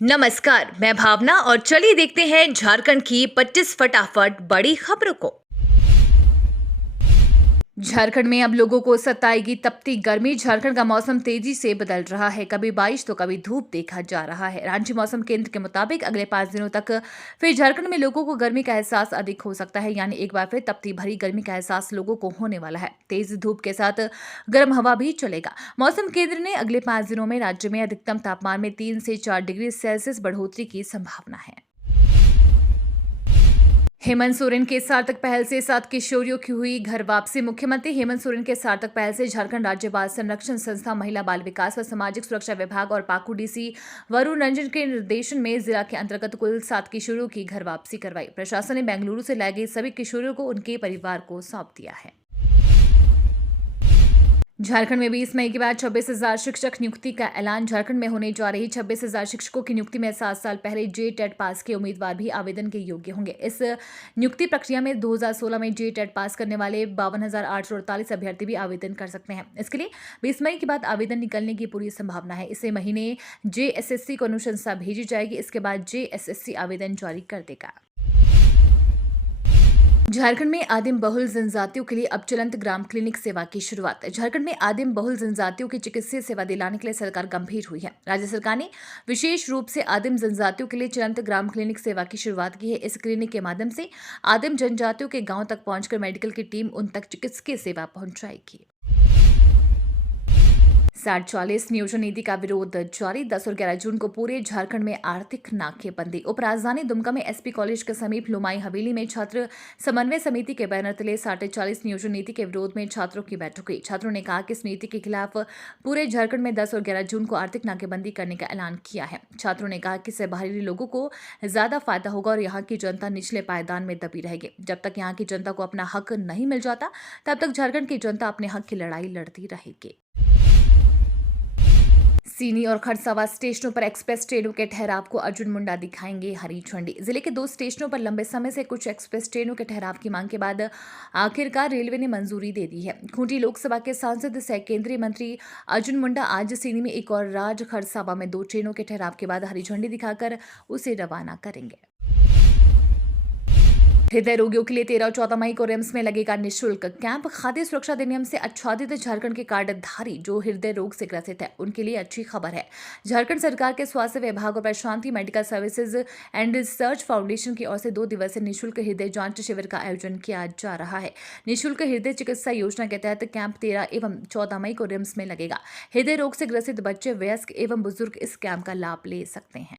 नमस्कार, मैं भावना और चलिए देखते हैं झारखंड की 25 फटाफट बड़ी खबरों को। झारखंड में अब लोगों को सताएगी तपती गर्मी। झारखंड का मौसम तेजी से बदल रहा है, कभी बारिश तो कभी धूप देखा जा रहा है। रांची मौसम केंद्र के मुताबिक अगले 5 दिनों तक फिर झारखंड में लोगों को गर्मी का एहसास अधिक हो सकता है, यानी एक बार फिर तपती भरी गर्मी का एहसास लोगों को होने वाला है। तेज धूप के साथ गर्म हवा भी चलेगा। मौसम केंद्र ने अगले 5 दिनों में राज्य में अधिकतम तापमान में 3 से 4 डिग्री सेल्सियस बढ़ोतरी की संभावना है। हेमंत सोरेन के सार्थक पहल से 7 किशोरियों की हुई घर वापसी। मुख्यमंत्री हेमंत सोरेन के सार्थक पहल से झारखंड राज्य बाल संरक्षण संस्था, महिला बाल विकास व सामाजिक सुरक्षा विभाग और पाकू डीसी वरुण रंजन के निर्देशन में जिला के अंतर्गत कुल 7 किशोरियों की घर वापसी करवाई। प्रशासन ने बेंगलुरु से लाए गए सभी किशोरियों को उनके परिवार को सौंप दिया है। झारखंड में 20 मई के बाद 26,000 शिक्षक नियुक्ति का ऐलान। झारखंड में होने जा रही 26,000 शिक्षकों की नियुक्ति में 7 साल पहले JTET पास के उम्मीदवार भी आवेदन के योग्य होंगे। इस नियुक्ति प्रक्रिया में 2016 में JTET पास करने वाले 52,848 अभ्यर्थी भी आवेदन कर सकते हैं। इसके लिए 20 मई के बाद आवेदन निकलने की पूरी संभावना है। इसी महीने JSSC को अनुशंसा भेजी जाएगी। इसके बाद JSSC आवेदन जारी कर देगा। झारखंड में आदिम बहुल जनजातियों के लिए अब चलंत ग्राम क्लिनिक सेवा की शुरुआत। झारखंड में आदिम बहुल जनजातियों की चिकित्सीय सेवा दिलाने के लिए सरकार गंभीर हुई है। राज्य सरकार ने विशेष रूप से आदिम जनजातियों के लिए चलंत ग्राम क्लिनिक सेवा की शुरुआत की है। इस क्लिनिक के माध्यम से आदिम जनजातियों के गांव तक पहुंचकर मेडिकल की टीम उन तक चिकित्सकीय सेवा पहुंचाएगी। 40 नियोजन नीति का विरोध जारी। 10 और 11 जून को पूरे झारखंड में आर्थिक नाकेबंदी। उपराजधानी दुमका में SP कॉलेज के समीप लुमाई हवेली में छात्र समन्वय समिति के बैनर तले 40 नियोजन नीति के विरोध में छात्रों की बैठक हुई। छात्रों ने कहा कि इस नीति के खिलाफ पूरे झारखंड में 10 और 11 जून को आर्थिक नाकेबंदी करने का ऐलान किया है। छात्रों ने कहा कि इससे बाहरी लोगों को ज्यादा फायदा होगा और यहाँ की जनता निचले पायदान में दबी रहेगी। जब तक यहाँ की जनता को अपना हक नहीं मिल जाता, तब तक झारखंड की जनता अपने हक की लड़ाई लड़ती रहेगी। सीनी और खरसावा स्टेशनों पर एक्सप्रेस ट्रेनों के ठहराव को अर्जुन मुंडा दिखाएंगे हरी झंडी। जिले के 2 स्टेशनों पर लंबे समय से कुछ एक्सप्रेस ट्रेनों के ठहराव की मांग के बाद आखिरकार रेलवे ने मंजूरी दे दी है। खूंटी लोकसभा के सांसद सह केंद्रीय मंत्री अर्जुन मुंडा आज सीनी में एक और राज खरसावा में 2 ट्रेनों के ठहराव के बाद हरी झंडी दिखाकर उसे रवाना करेंगे। हृदय रोगियों के लिए 13 और 14 मई को रिम्स में लगेगा निःशुल्क कैंप। खाद्य सुरक्षा अधिनियम से आच्छादित झारखंड के कार्डधारी जो हृदय रोग से ग्रसित है, उनके लिए अच्छी खबर है। झारखंड सरकार के स्वास्थ्य विभाग और Prashanti medical services and research foundation की ओर से 2 दिवसीय निःशुल्क हृदय जांच शिविर का आयोजन किया जा रहा है। निःशुल्क हृदय चिकित्सा योजना के तहत कैंप 13 एवं 14 मई को रिम्स में लगेगा। हृदय रोग से ग्रसित बच्चे, वयस्क एवं बुजुर्ग इस कैंप का लाभ ले सकते हैं।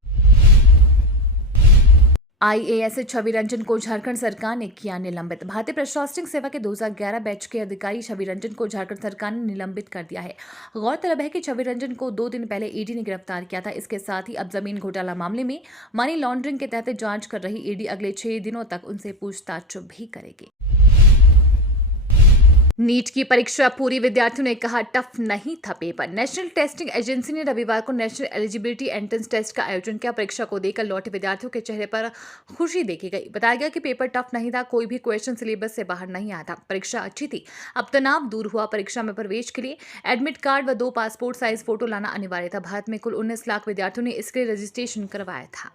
IAS छवि रंजन को झारखंड सरकार ने किया निलंबित। भारतीय प्रशासनिक सेवा के 2011 बैच के अधिकारी छवि रंजन को झारखंड सरकार ने निलंबित कर दिया है। गौरतलब है कि छवि रंजन को 2 दिन पहले ED ने गिरफ्तार किया था। इसके साथ ही अब जमीन घोटाला मामले में मनी लॉन्ड्रिंग के तहत जांच कर रही ED अगले 6 दिनों तक उनसे पूछताछ भी करेगी। नीट की परीक्षा पूरी, विद्यार्थियों ने कहा टफ नहीं था पेपर। नेशनल टेस्टिंग एजेंसी ने रविवार को नेशनल एलिजिबिलिटी एंट्रेंस टेस्ट का आयोजन किया। परीक्षा को देकर लौटे विद्यार्थियों के चेहरे पर खुशी देखी गई। बताया गया कि पेपर टफ नहीं था, कोई भी क्वेश्चन सिलेबस से बाहर नहीं आया था। परीक्षा अच्छी थी, अब तनाव दूर हुआ। परीक्षा में प्रवेश के लिए एडमिट कार्ड व 2 पासपोर्ट साइज फोटो लाना अनिवार्य था। भारत में कुल 19 लाख विद्यार्थियों ने इसके लिए रजिस्ट्रेशन करवाया था।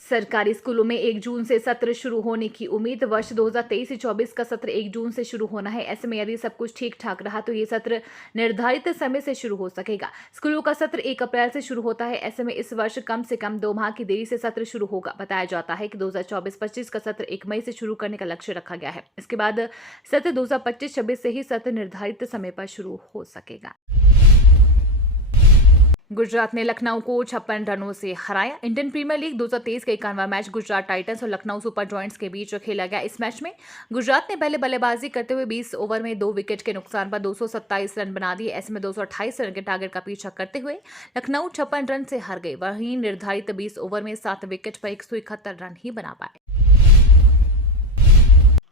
सरकारी स्कूलों में 1 जून से सत्र शुरू होने की उम्मीद। वर्ष 2023 से 24 का सत्र 1 जून से शुरू होना है। ऐसे में यदि सब कुछ ठीक ठाक रहा तो ये सत्र निर्धारित समय से शुरू हो सकेगा। स्कूलों का सत्र 1 अप्रैल से शुरू होता है। ऐसे में इस वर्ष कम से कम 2 माह की देरी से सत्र शुरू होगा। बताया जाता है कि 2024-25 का सत्र 1 मई से शुरू करने का लक्ष्य रखा गया है। इसके बाद सत्र 2025-26 से ही सत्र निर्धारित समय पर शुरू हो सकेगा। गुजरात ने लखनऊ को 56 रनों से हराया। इंडियन प्रीमियर लीग 2023 का 51वां मैच गुजरात टाइटंस और लखनऊ सुपर जॉयंट्स के बीच खेला गया। इस मैच में गुजरात ने पहले बल्लेबाजी करते हुए 20 ओवर में 2 विकेट के नुकसान पर 227 रन बना दिए। ऐसे में 228 रन के टारगेट का पीछा करते हुए लखनऊ 56 रन से हार गई। वहीं निर्धारित 20 ओवर में 7 विकेट पर 171 रन ही बना पाए।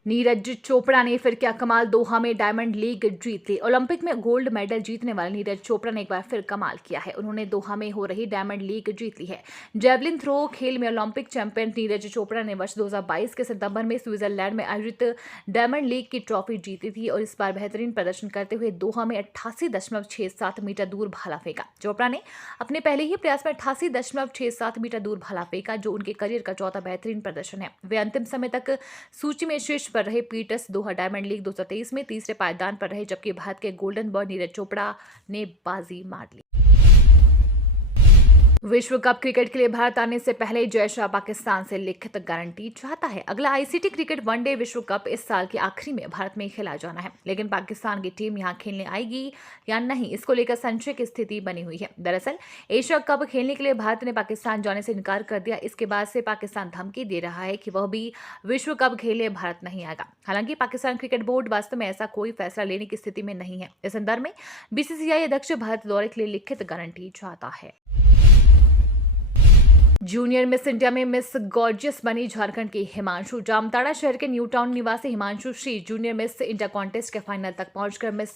नीरज चोपड़ा ने फिर क्या कमाल, दोहा में डायमंड लीग जीत ली। ओलंपिक में गोल्ड मेडल जीतने वाले नीरज चोपड़ा ने एक बार फिर कमाल किया है। उन्होंने दोहा में हो रही डायमंड लीग जीत ली है। जेवलिन थ्रो खेल में ओलंपिक चैंपियन नीरज चोपड़ा ने वर्ष 2022 के सितंबर में स्विट्जरलैंड में आयोजित डायमंड लीग की ट्रॉफी जीती थी और इस बार बेहतरीन प्रदर्शन करते हुए दोहा में 88.67 मीटर दूर भाला फेंका। चोपड़ा ने अपने पहले ही प्रयास में 88.67 मीटर दूर भाला फेंका, जो उनके करियर का चौथा बेहतरीन प्रदर्शन है। वे अंतिम समय तक सूची में शीर्ष पर रहे। पीटर्स दोहा डायमंड लीग 2023 में तीसरे पायदान पर रहे, जबकि भारत के गोल्डन बॉय नीरज चोपड़ा ने बाजी मार ली। विश्व कप क्रिकेट के लिए भारत आने से पहले जय शाह पाकिस्तान से लिखित गारंटी चाहता है। अगला आईसीसी क्रिकेट वनडे विश्व कप इस साल के आखिरी में भारत में खेला जाना है, लेकिन पाकिस्तान की टीम यहां खेलने आएगी या नहीं, इसको लेकर संशय की स्थिति बनी हुई है। दरअसल एशिया कप खेलने के लिए भारत ने पाकिस्तान जाने से इनकार कर दिया। इसके बाद से पाकिस्तान धमकी दे रहा है कि वह भी विश्व कप खेलने भारत नहीं आएगा। हालांकि पाकिस्तान क्रिकेट बोर्ड वास्तव में ऐसा कोई फैसला लेने की स्थिति में नहीं है। इस संदर्भ में बीसीसीआई अध्यक्ष भारत दौरे के लिए लिखित गारंटी चाहता है। जूनियर मिस इंडिया में मिस गॉर्जियस बनी झारखंड की हिमांशु। जामताड़ा शहर के न्यू टाउन निवासी Himanshu Shri junior miss India contest के फाइनल तक पहुंचकर मिस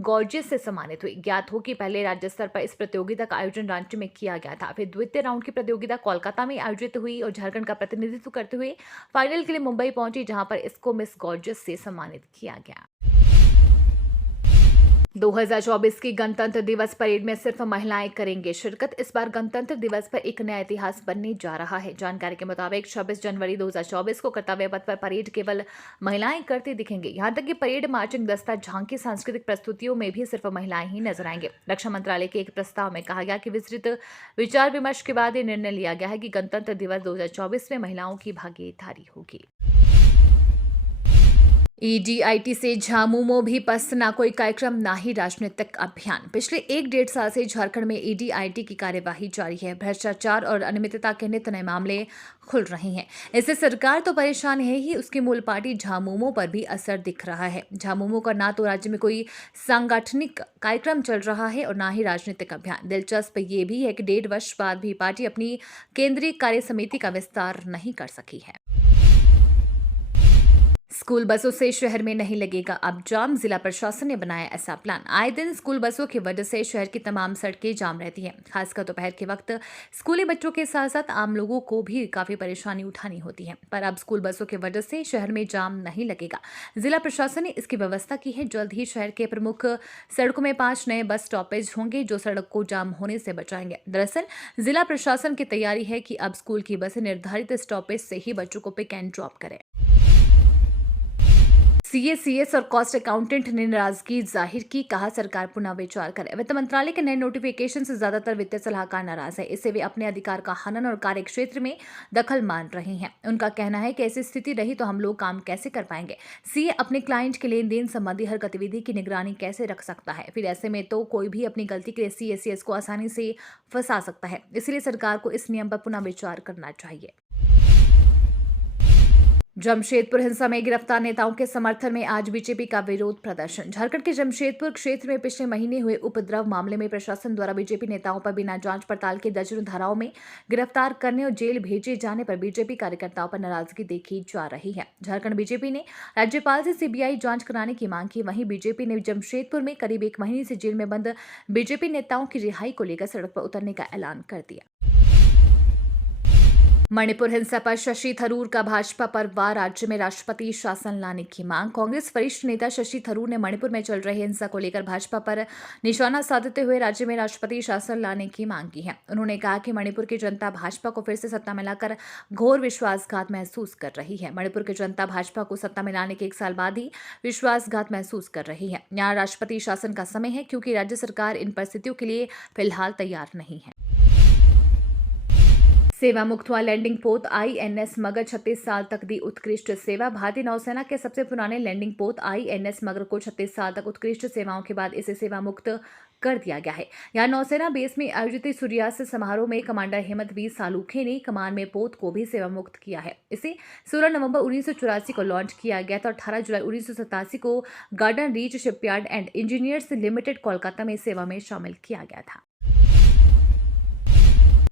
गॉर्जियस से सम्मानित हुई। ज्ञात हो कि पहले राज्य स्तर पर इस प्रतियोगिता का आयोजन रांची में किया गया था, फिर द्वितीय राउंड की प्रतियोगिता कोलकाता में आयोजित हुई और झारखंड का प्रतिनिधित्व करते हुए फाइनल के लिए मुंबई पहुंची, जहां पर इसको मिस गॉर्जियस से सम्मानित किया गया। 2024 की गणतंत्र दिवस परेड में सिर्फ महिलाएं करेंगे शिरकत। इस बार गणतंत्र दिवस पर एक नया इतिहास बनने जा रहा है। जानकारी के मुताबिक 26 जनवरी 2024 को कर्तव्य पथ पर परेड केवल महिलाएं करती दिखेंगी। यहां तक कि परेड, मार्चिंग दस्ता, झांकी, सांस्कृतिक प्रस्तुतियों में भी सिर्फ महिलाएं ही नजर आएंगे। रक्षा मंत्रालय के एक प्रस्ताव में कहा गया कि विस्तृत विचार विमर्श के बाद ये निर्णय लिया गया है कि गणतंत्र दिवस 2024 में महिलाओं की भागीदारी होगी। ईडीआईटी से झामुमो भी पस्त, ना कोई कार्यक्रम ना ही राजनीतिक अभियान। पिछले 1-1.5 साल से झारखंड में ईडीआईटी की कार्यवाही जारी है। भ्रष्टाचार और अनियमितता के नित नए मामले खुल रहे हैं। इससे सरकार तो परेशान है ही, उसकी मूल पार्टी झामुमो पर भी असर दिख रहा है। झामुमो का ना तो राज्य में कोई सांगठनिक कार्यक्रम चल रहा है और ना ही राजनीतिक अभियान। दिलचस्प ये भी है कि 1.5 वर्ष बाद भी पार्टी अपनी केंद्रीय कार्य समिति का विस्तार नहीं कर सकी है। स्कूल बसों से शहर में नहीं लगेगा अब जाम, जिला प्रशासन ने बनाया ऐसा प्लान। आए दिन स्कूल बसों की वजह से शहर की तमाम सड़कें जाम रहती हैं। खासकर दोपहर के वक्त स्कूली बच्चों के साथ साथ आम लोगों को भी काफी परेशानी उठानी होती है, पर अब स्कूल बसों की वजह से शहर में जाम नहीं लगेगा। जिला प्रशासन ने इसकी व्यवस्था की है। जल्द ही शहर के प्रमुख सड़कों में 5 नए बस स्टॉपेज होंगे, जो सड़क को जाम होने से बचाएंगे। दरअसल जिला प्रशासन की तैयारी है कि अब स्कूल की बसें निर्धारित स्टॉपेज से ही बच्चों को पिक एंड ड्रॉप करें। सीए, सीएस और कॉस्ट अकाउंटेंट ने नाराजगी जाहिर की। कहा सरकार पुनः विचार करे। वित्त मंत्रालय के नए नोटिफिकेशन से ज्यादातर वित्तीय सलाहकार नाराज है। इससे वे अपने अधिकार का हनन और कार्य क्षेत्र में दखल मान रहे हैं। उनका कहना है कि ऐसी स्थिति रही तो हम लोग काम कैसे कर पाएंगे। सीए अपने क्लाइंट के लेन देन संबंधी हर गतिविधि की निगरानी कैसे रख सकता है। फिर ऐसे में तो कोई भी अपनी गलती के लिए सीए, सीएस को आसानी से फंसा सकता है। इसलिए सरकार को इस नियम पर पुनः विचार करना चाहिए। जमशेदपुर हिंसा में गिरफ्तार नेताओं के समर्थन में आज बीजेपी का विरोध प्रदर्शन। झारखंड के जमशेदपुर क्षेत्र में पिछले महीने हुए उपद्रव मामले में प्रशासन द्वारा बीजेपी नेताओं पर बिना जांच पड़ताल के दर्जनों धाराओं में गिरफ्तार करने और जेल भेजे जाने पर बीजेपी कार्यकर्ताओं पर नाराजगी देखी जा रही है। झारखंड बीजेपी ने राज्यपाल से सीबीआई जांच कराने की मांग की। वहीं बीजेपी ने जमशेदपुर में करीब 1 महीने से जेल में बंद बीजेपी नेताओं की रिहाई को लेकर सड़क पर उतरने का ऐलान कर दिया। मणिपुर हिंसा पर शशि थरूर का भाजपा पर वार, राज्य में राष्ट्रपति शासन लाने की मांग। कांग्रेस वरिष्ठ नेता शशि थरूर ने मणिपुर में चल रही हिंसा को लेकर भाजपा पर निशाना साधते हुए राज्य में राष्ट्रपति शासन लाने की मांग की है। उन्होंने कहा कि मणिपुर की जनता भाजपा को फिर से सत्ता में लाकर घोर विश्वासघात महसूस कर रही है। मणिपुर की जनता भाजपा को सत्ता में लाने के 1 साल बाद ही विश्वासघात महसूस कर रही है। यहाँ राष्ट्रपति शासन का समय है, क्योंकि राज्य सरकार इन परिस्थितियों के लिए फिलहाल तैयार नहीं है। सेवा मुक्त हुआ लैंडिंग पोत आईएनएस मगर, 36 साल तक दी उत्कृष्ट सेवा। भारतीय नौसेना के सबसे पुराने लैंडिंग पोत आईएनएस मगर को 36 साल तक उत्कृष्ट सेवाओं के बाद इसे सेवा मुक्त कर दिया गया है। यहाँ नौसेना बेस में आयोजित सूर्यास्त समारोह में कमांडर हेमंत वी सालूखे ने कमान में पोत को भी सेवा मुक्त किया है। इसे 16 नवंबर 1984 को लॉन्च किया गया था और 18 जुलाई 1987 को garden reach shipyard and engineers limited Kolkata में सेवा में शामिल किया गया था।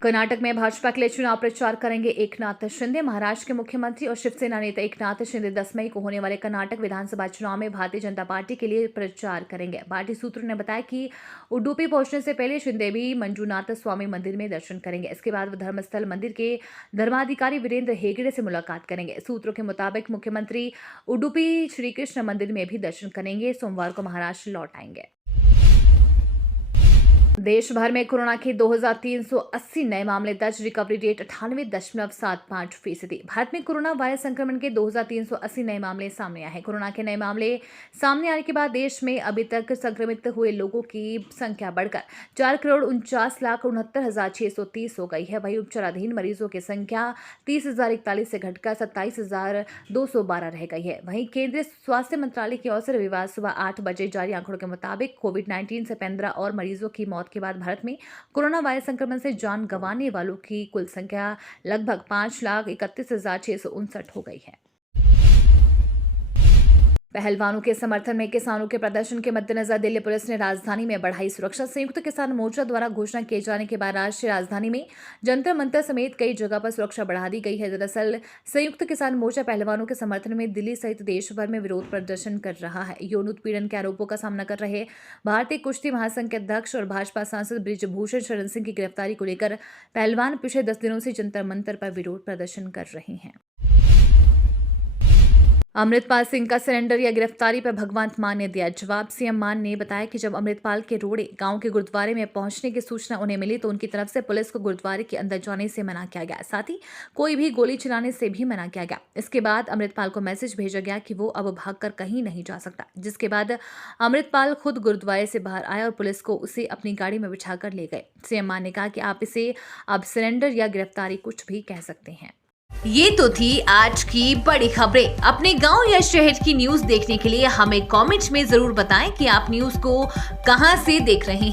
कर्नाटक में भाजपा के लिए चुनाव प्रचार करेंगे एकनाथ शिंदे। महाराष्ट्र के मुख्यमंत्री और शिवसेना नेता एकनाथ शिंदे 10 मई को होने वाले कर्नाटक विधानसभा चुनाव में भारतीय जनता पार्टी के लिए प्रचार करेंगे। पार्टी सूत्रों ने बताया कि उडुपी पहुंचने से पहले शिंदे भी मंजुनाथ स्वामी मंदिर में दर्शन करेंगे। इसके बाद वो धर्मस्थल मंदिर के धर्माधिकारी वीरेंद्र हेगड़े से मुलाकात करेंगे। सूत्रों के मुताबिक मुख्यमंत्री उडुपी श्रीकृष्ण मंदिर में भी दर्शन करेंगे। सोमवार को महाराष्ट्र लौट आएंगे। देश भर में कोरोना के 2380 नए मामले दर्ज। Recovery rate 98.75%। भारत में कोरोना वायरस संक्रमण के 2380 नए मामले सामने आए हैं। कोरोना के नए मामले सामने आने के बाद देश में अभी तक संक्रमित हुए लोगों की संख्या बढ़कर 4,49,69,630 हो गई है। वहीं उपचाराधीन मरीजों की संख्या 30,041 से घटकर 27,212 रह गई है। वहीं केंद्रीय स्वास्थ्य मंत्रालय की ओर से रविवार सुबह 8 बजे जारी आंकड़ों के मुताबिक कोविड-19 से 15 और मरीजों की मौत के बाद भारत में कोरोना वायरस संक्रमण से जान गंवाने वालों की कुल संख्या लगभग 5,31,659 हो गई है। पहलवानों के समर्थन में किसानों के प्रदर्शन के मद्देनजर दिल्ली पुलिस ने राजधानी में बढ़ाई सुरक्षा। संयुक्त किसान मोर्चा द्वारा घोषणा किए जाने के बाद राष्ट्रीय राजधानी में जंतर मंतर समेत कई जगह पर सुरक्षा बढ़ा दी गई है। दरअसल संयुक्त किसान मोर्चा पहलवानों के समर्थन में दिल्ली सहित देश भर में विरोध प्रदर्शन कर रहा है। यौन उत्पीड़न के आरोपों का सामना कर रहे भारतीय कुश्ती महासंघ के अध्यक्ष और भाजपा सांसद बृजभूषण शरण सिंह की गिरफ्तारी को लेकर पहलवान पिछले 10 दिनों से जंतर मंतर पर विरोध प्रदर्शन कर रहे हैं। अमृतपाल सिंह का सरेंडर या गिरफ्तारी पर भगवंत मान ने दिया जवाब। सीएम मान ने बताया कि जब अमृतपाल के रोड़े गांव के गुरुद्वारे में पहुंचने की सूचना उन्हें मिली तो उनकी तरफ से पुलिस को गुरुद्वारे के अंदर जाने से मना किया गया, साथ ही कोई भी गोली चलाने से भी मना किया गया। इसके बाद अमृतपाल को मैसेज भेजा गया कि वो अब भागकर कहीं नहीं जा सकता, जिसके बाद अमृतपाल खुद गुरुद्वारे से बाहर आया और पुलिस को उसे अपनी गाड़ी में बिठाकर ले गए। सीएम मान ने कहा कि आप इसे अब सरेंडर या गिरफ्तारी कुछ भी कह सकते हैं। ये तो थी आज की बड़ी खबरें। अपने गांव या शहर की न्यूज देखने के लिए हमें कमेंट में जरूर बताएं कि आप न्यूज को कहां से देख रहे हैं।